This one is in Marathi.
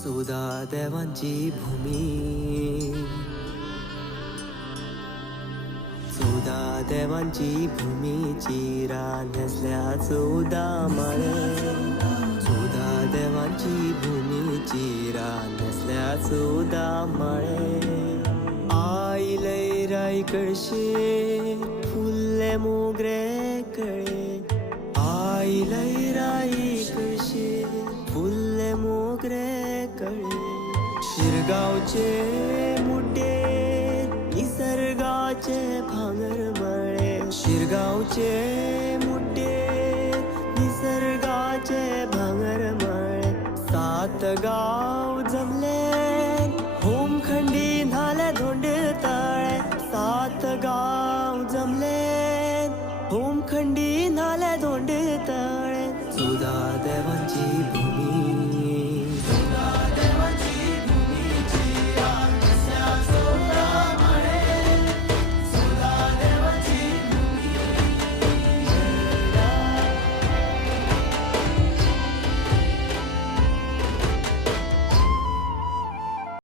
चौदा देवांची भूमी, चौदा देवांची भूमीची रानसल्या चौदा माळे, चौदा देवांची भूमीची रानसल्या चौदा माळे. आईलय राई कळशे फुलले मोगरे कळे, आईलय राई कळशे फुलले मोगरे कळे. शिरगावचे मुड्डे निसर्गाचे भांगरमळे, शिरगावचे मुड्डे निसर्गाचे भांगरमळे. सात गाव